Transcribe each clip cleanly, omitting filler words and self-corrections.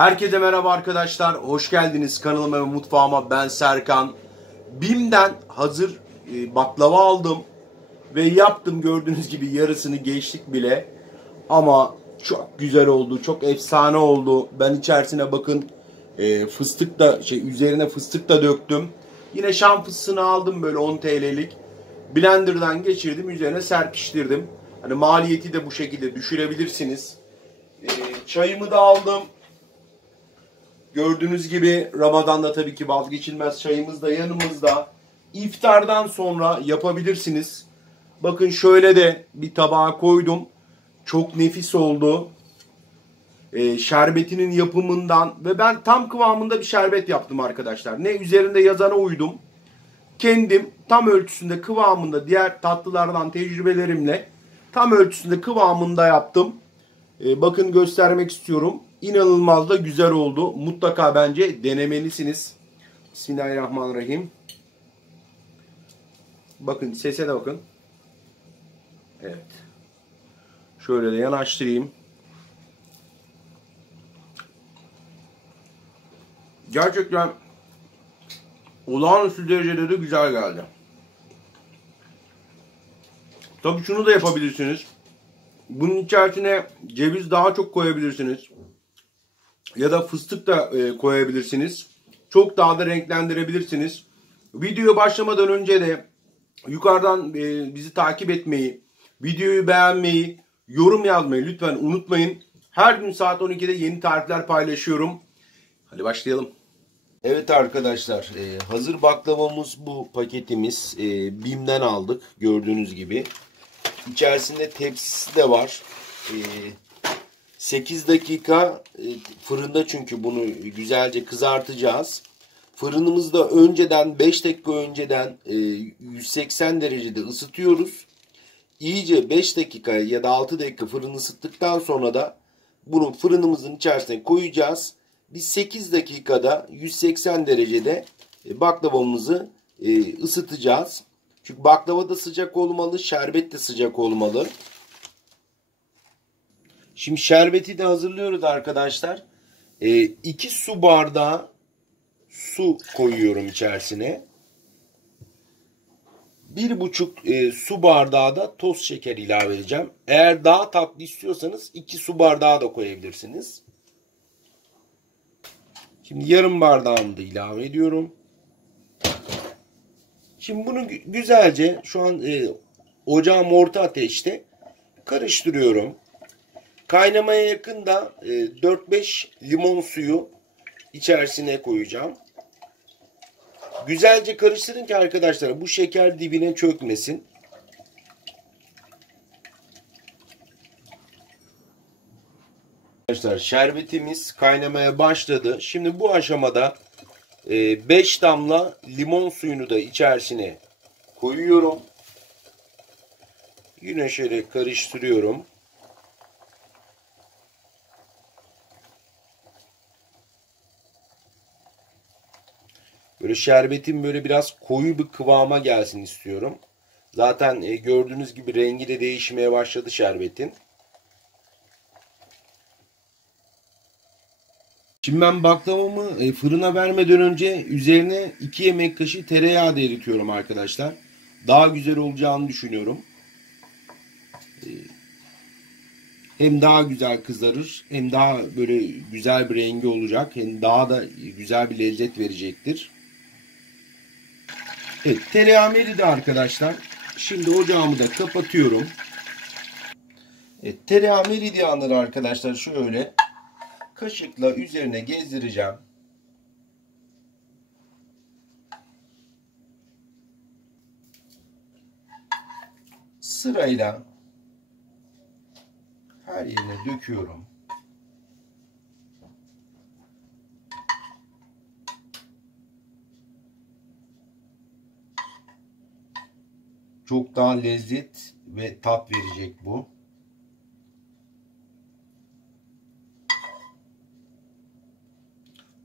Herkese merhaba arkadaşlar. Hoş geldiniz kanalıma ve mutfağıma. Ben Serkan. BİM'den hazır baklava aldım ve yaptım. Gördüğünüz gibi yarısını geçtik bile. Ama çok güzel oldu. Çok efsane oldu. Ben içerisine bakın fıstık da üzerine fıstık da döktüm. Yine şam fıstığını aldım böyle 10 TL'lik. Blender'dan geçirdim. Üzerine serpiştirdim. Hani maliyeti de bu şekilde düşürebilirsiniz. Çayımı da aldım. Gördüğünüz gibi Ramazan'da tabii ki vazgeçilmez çayımız da yanımızda. İftardan sonra yapabilirsiniz. Bakın şöyle de bir tabağa koydum. Çok nefis oldu. Şerbetinin yapımından ve ben tam kıvamında bir şerbet yaptım arkadaşlar. Ne üzerinde yazana uydum. Kendim tam ölçüsünde kıvamında diğer tatlılardan tecrübelerimle tam ölçüsünde kıvamında yaptım. Bakın göstermek istiyorum. İnanılmaz da güzel oldu. Mutlaka bence denemelisiniz. Bismillahirrahmanirrahim. Bakın sese de bakın. Evet. Şöyle de yanaştırayım. Gerçekten olağanüstü derecede de güzel geldi. Tabii şunu da yapabilirsiniz. Bunun içerisine ceviz daha çok koyabilirsiniz. Ya da fıstık da koyabilirsiniz. Çok daha da renklendirebilirsiniz. Videoya başlamadan önce de yukarıdan bizi takip etmeyi, videoyu beğenmeyi, yorum yazmayı lütfen unutmayın. Her gün saat 12'de yeni tarifler paylaşıyorum. Hadi başlayalım. Evet arkadaşlar, hazır baklavamız bu paketimiz. BİM'den aldık gördüğünüz gibi. İçerisinde tepsisi de var. 8 dakika fırında, çünkü bunu güzelce kızartacağız. Fırınımızda önceden 5 dakika önceden 180 derecede ısıtıyoruz. İyice 5 dakika ya da 6 dakika fırını ısıttıktan sonra da bunu fırınımızın içerisine koyacağız. Biz 8 dakikada 180 derecede baklavamızı ısıtacağız. Çünkü baklava da sıcak olmalı, şerbet de sıcak olmalı. Şimdi şerbeti de hazırlıyoruz arkadaşlar. 2 su bardağı su koyuyorum içerisine. 1,5 su bardağı da toz şeker ilave edeceğim. Eğer daha tatlı istiyorsanız 2 su bardağı da koyabilirsiniz. Şimdi yarım bardağımı da ilave ediyorum. Şimdi bunu güzelce şu an ocağım orta ateşte karıştırıyorum. Kaynamaya yakın da 4-5 limon suyu içerisine koyacağım. Güzelce karıştırın ki arkadaşlar bu şeker dibine çökmesin. Arkadaşlar şerbetimiz kaynamaya başladı. Şimdi bu aşamada 5 damla limon suyunu da içerisine koyuyorum. Yine şöyle karıştırıyorum. Böyle şerbetin böyle biraz koyu bir kıvama gelsin istiyorum. Zaten gördüğünüz gibi rengi de değişmeye başladı şerbetin. Şimdi ben baklavamı fırına vermeden önce üzerine 2 yemek kaşığı tereyağı da eritiyorum arkadaşlar. Daha güzel olacağını düşünüyorum. Hem daha güzel kızarır, hem daha böyle güzel bir rengi olacak, hem daha da güzel bir lezzet verecektir. Evet, tereyağım eridi arkadaşlar. Şimdi ocağımı da kapatıyorum. Evet, tereyağım eridiği anları arkadaşlar şöyle kaşıkla üzerine gezdireceğim. Sırayla her yerine döküyorum. Çok daha lezzet ve tat verecek bu.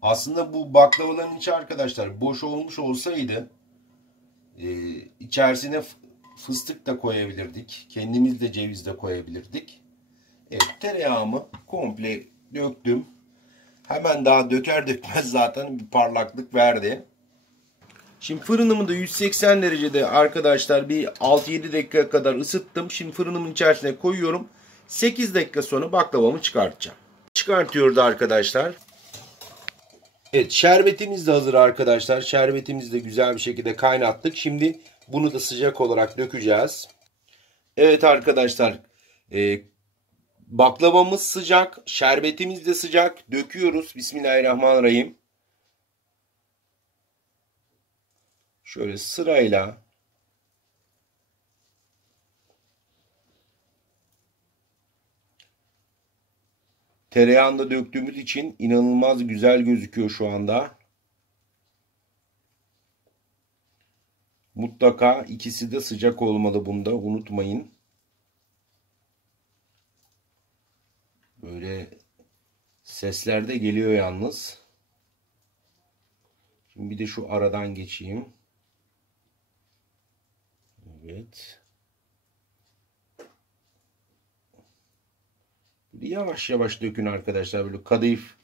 Aslında bu baklavaların içi arkadaşlar boş olmuş olsaydı içerisine fıstık da koyabilirdik. Kendimiz de ceviz de koyabilirdik. Evet, tereyağımı komple döktüm. Hemen daha döker dökmez zaten bir parlaklık verdi. Şimdi fırınımı da 180 derecede arkadaşlar bir 6-7 dakika kadar ısıttım. Şimdi fırınımın içerisine koyuyorum. 8 dakika sonra baklavamı çıkartacağım. Çıkartıyoruz arkadaşlar. Evet, şerbetimiz de hazır arkadaşlar. Şerbetimizi de güzel bir şekilde kaynattık. Şimdi bunu da sıcak olarak dökeceğiz. Evet arkadaşlar. Baklavamız sıcak. Şerbetimiz de sıcak. Döküyoruz. Bismillahirrahmanirrahim. Şöyle sırayla. Tereyağını da döktüğümüz için inanılmaz güzel gözüküyor şu anda. Mutlaka ikisi de sıcak olmalı, bunda unutmayın. Böyle sesler de geliyor yalnız. Şimdi bir de şu aradan geçeyim. Evet. Böyle yavaş yavaş dökün arkadaşlar. Böyle kadayıf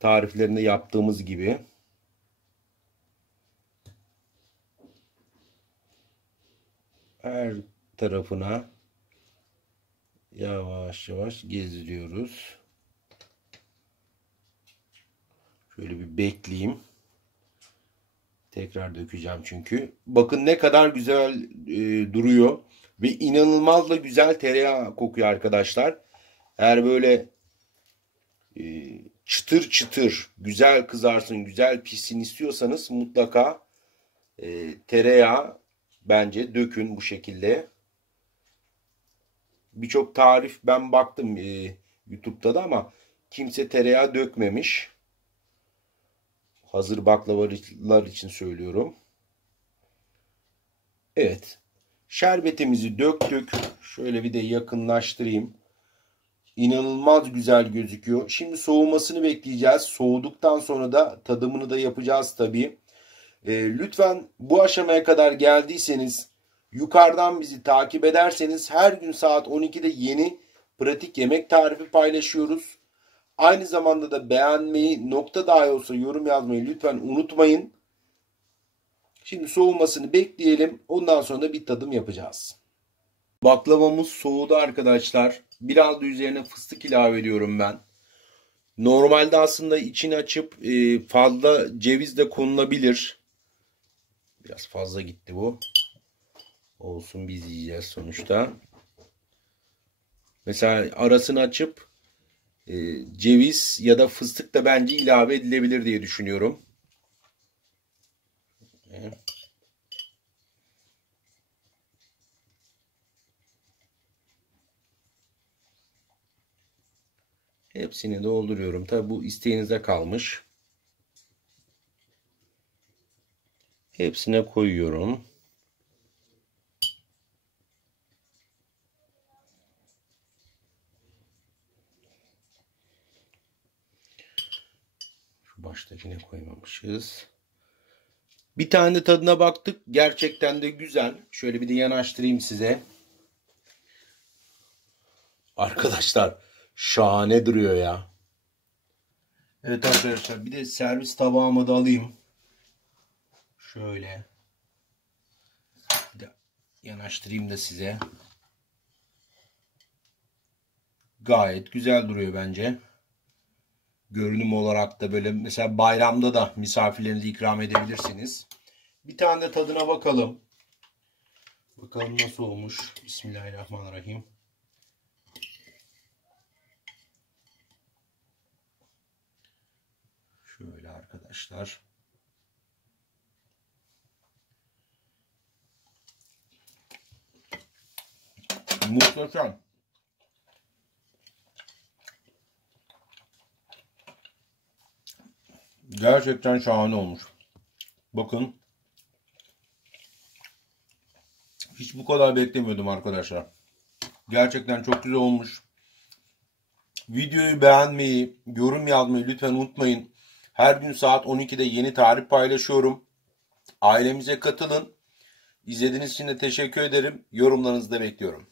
tariflerinde yaptığımız gibi. Her tarafına yavaş yavaş gezdiriyoruz. Şöyle bir bekleyeyim. Tekrar dökeceğim çünkü. Bakın ne kadar güzel duruyor. Ve inanılmaz da güzel tereyağı kokuyor arkadaşlar. Eğer böyle çıtır çıtır, güzel kızarsın, güzel pişsin istiyorsanız mutlaka tereyağı bence dökün bu şekilde. Birçok tarif ben baktım YouTube'da da ama kimse tereyağı dökmemiş. Hazır baklavalar için söylüyorum. Evet. Şerbetimizi döktük. Şöyle bir de yakınlaştırayım. İnanılmaz güzel gözüküyor. Şimdi soğumasını bekleyeceğiz. Soğuduktan sonra da tadımını da yapacağız tabii. Lütfen bu aşamaya kadar geldiyseniz yukarıdan bizi takip ederseniz her gün saat 12'de yeni pratik yemek tarifi paylaşıyoruz. Aynı zamanda da beğenmeyi, nokta dahi olsa yorum yazmayı lütfen unutmayın. Şimdi soğumasını bekleyelim. Ondan sonra da bir tadım yapacağız. Baklavamız soğudu arkadaşlar. Biraz da üzerine fıstık ilave ediyorum ben. Normalde aslında içini açıp fazla ceviz de konulabilir. Biraz fazla gitti bu. Olsun, biz yiyeceğiz sonuçta. Mesela arasını açıp ceviz ya da fıstık da bence ilave edilebilir diye düşünüyorum. Hepsini dolduruyorum. Tabi bu isteğinize kalmış. Hepsine koyuyorum. Şu baştakine koymamışız. Bir tane de tadına baktık. Gerçekten de güzel. Şöyle bir de yanaştırayım size. Arkadaşlar şahane duruyor ya. Evet arkadaşlar, bir de servis tabağıma da alayım. Şöyle. Bir de yanaştırayım da size. Gayet güzel duruyor bence. Görünüm olarak da böyle mesela bayramda da misafirlerinize ikram edebilirsiniz. Bir tane de tadına bakalım. Bakalım nasıl olmuş. Bismillahirrahmanirrahim. Şöyle arkadaşlar. Muhteşem. Gerçekten şahane olmuş. Bakın. Hiç bu kadar beklemiyordum arkadaşlar. Gerçekten çok güzel olmuş. Videoyu beğenmeyi, yorum yazmayı lütfen unutmayın. Her gün saat 12'de yeni tarif paylaşıyorum. Ailemize katılın. İzlediğiniz için de teşekkür ederim. Yorumlarınızı da bekliyorum.